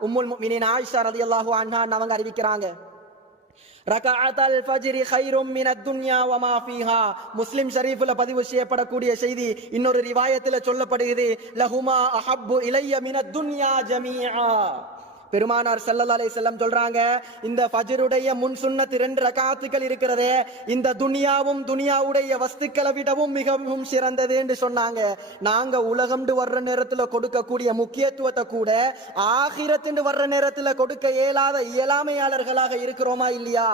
உம்முல் முஃமினீன் ஆயிஷா ரலியல்லாஹு அன்ஹா அவங்க அறிவிக்கிறாங்க. ரகஅத்தல் ஃபஜ்ரி கைரும் மினத் துன்யா வமா ஃபீஹா. முஸ்லிம் ஷரீஃப்ல பதிவு செய்யப்படக்கூடிய செய்தி இன்னொரு ரிவாயத்தில் சொல்லப்படுகிறது. லஹுமா அஹப்பு இலைய மினத் துன்யா ஜமீஆ. பெருமானார் செல்லல் அலை செல்லம் சொல்றாங்க இந்த ஃபஜருடைய முன் சுண்ணத்து ரெண்டு ரகாத்துக்கள் இருக்கிறதே இந்த துனியாவும் துனியாவுடைய வஸ்துக்களை விடவும் மிகவும் சிறந்தது என்று சொன்னாங்க. நாங்க உலகம்னு வர்ற நேரத்துல கொடுக்கக்கூடிய முக்கியத்துவத்தை கூட ஆகிரத்தின் வர்ற நேரத்துல கொடுக்க இயலாத இயலாமையாளர்களாக இருக்கிறோமா இல்லையா?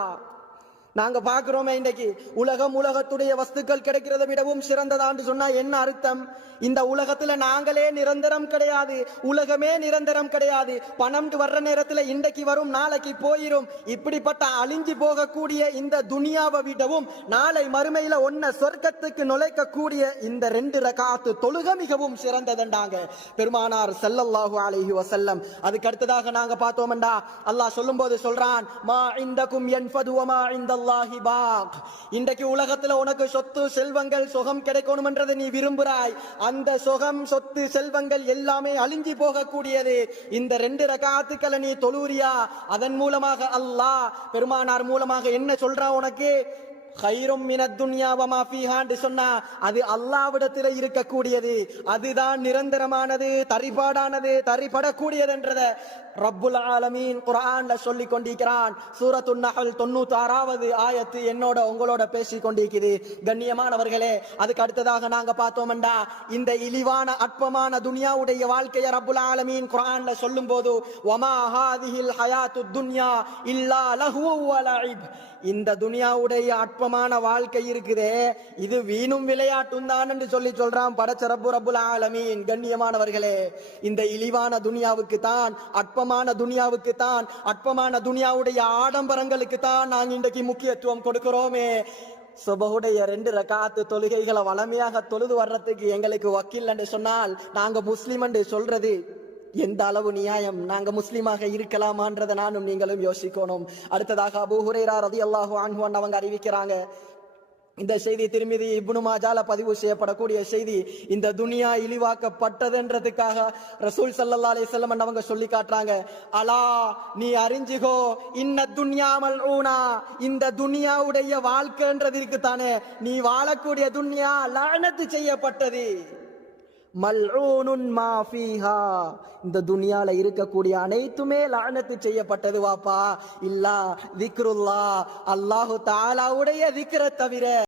நாங்க பாக்குறோமே இன்னைக்கு உலகம் உலகத்துடைய வஸ்துக்கள் கிடைக்கிறதை விடவும் சிறந்ததான்னு சொன்னா என்ன அர்த்தம்? இந்த உலகத்துல நாங்களே நிரந்தரம் கிடையாது. உலகமே நிரந்தரம் கிடையாது. பணம் வர்ற நேரத்துல இன்றைக்கு வரும் நாளைக்கு போயிரும். இப்படிப்பட்ட அழிஞ்சு போகக்கூடிய இந்த துனியாவை விடவும் நாளை மறுமையில ஒன்ன சொர்க்கத்துக்கு நுழைக்கக்கூடிய இந்த ரெண்டு ரகாத்து தொழுக மிகவும் சிறந்ததுண்டாங்க. பெருமானார் செல்லல்லாஹு அலஹி வசல்லம் அதுக்கு அடுத்ததாக நாங்க பார்த்தோம்டா அல்லாஹ் சொல்லும் போது சொல்றான் மா இந்தக்கும் யன்ஃபது இந்த இந்தல்லாஹி பாக். இன்றைக்கு உலகத்துல உனக்கு சொத்து செல்வங்கள் சுகம் கிடைக்கணும்ன்றதை நீ விரும்புறாய் அந்த சுகம் சொத்து செல்வங்கள் எல்லாமே அழிஞ்சி போகக்கூடியது. இந்த ரெண்டு ரகாத்துக்களை நீ தொழுறியா அதன் மூலமாக அல்லாஹ் பெருமானார் மூலமாக என்ன சொல்றான் உனக்கு? ஹைரும் மினத் வமா ஃபீஹான்னு சொன்னா அது அல்லாவிடத்தில் இருக்கக்கூடியது அதுதான் நிரந்தரமானது தரிபாடானது தரிபடக்கூடியதுன்றத ரப்புல் ஆலமீன் குரான்ல சொல்லி கொண்டிருக்கிறான் சூரத்துன் நகல் தொண்ணூத்தி ஆறாவது ஆயத்து என்னோட உங்களோட பேசி கொண்டிருக்குது கண்ணியமானவர்களே அதுக்கு அடுத்ததாக நாங்க பார்த்தோம்டா இந்த இழிவான அற்பமான துனியாவுடைய வாழ்க்கையை ரப்புல் ஆலமீன் குரான்ல சொல்லும் போது ஒமா ஹாதிஹில் ஹயாத்து துன்யா இல்லா லஹு இந்த துனியாவுடைய அற்பமான வாழ்க்கை இருக்குதே. இது வீணும் விளையாட்டும் தான் என்று சொல்லி சொல்றான் படச்சரப்பு ரபுல் ஆலமீன். கண்ணியமானவர்களே இந்த இழிவான துனியாவுக்கு தான் அற்பமான துனியாவுக்கு தான் அற்பமான துனியாவுடைய ஆடம்பரங்களுக்கு தான் நாங்க இன்றைக்கு முக்கியத்துவம் கொடுக்கிறோமே. சுபகுடைய ரெண்டு ரகாத்து தொழுகைகளை வளமையாக தொழுது வர்றதுக்கு எங்களுக்கு வக்கீல் என்று சொன்னால் நாங்க முஸ்லீம் என்று சொல்றது. எந்த அளவு நியாயம்? நாங்க முஸ்லீமாக இருக்கலாமான்றதை நானும் நீங்களும் யோசிக்கணும். அடுத்ததாக அபு ஹுரேரா ரதி அல்லாஹு அன்ஹு அவங்க அறிவிக்கிறாங்க. இந்த செய்தி திருமதி இப்னு மாஜால பதிவு செய்யப்படக்கூடிய செய்தி இந்த துனியா இழிவாக்கப்பட்டதுன்றதுக்காக ரசூல் சல்லல்லா அலி செல்லம் அவங்க சொல்லி காட்டுறாங்க. அலா நீ அறிஞ்சுகோ இன்ன துன்யாமல் மல்ஊனா இந்த துனியாவுடைய வாழ்க்கைன்றது இருக்குத்தானே நீ வாழக்கூடிய துன்யா லானத்து செய்யப்பட்டது. மல்ஊனுன் மா இந்த துனியால இருக்கக்கூடிய அனைத்துமே லானத்து செய்யப்பட்டது வாப்பா. இல்லா திக்ருல்லா. அல்லாஹு தாலாவுடைய திக்ர தவிர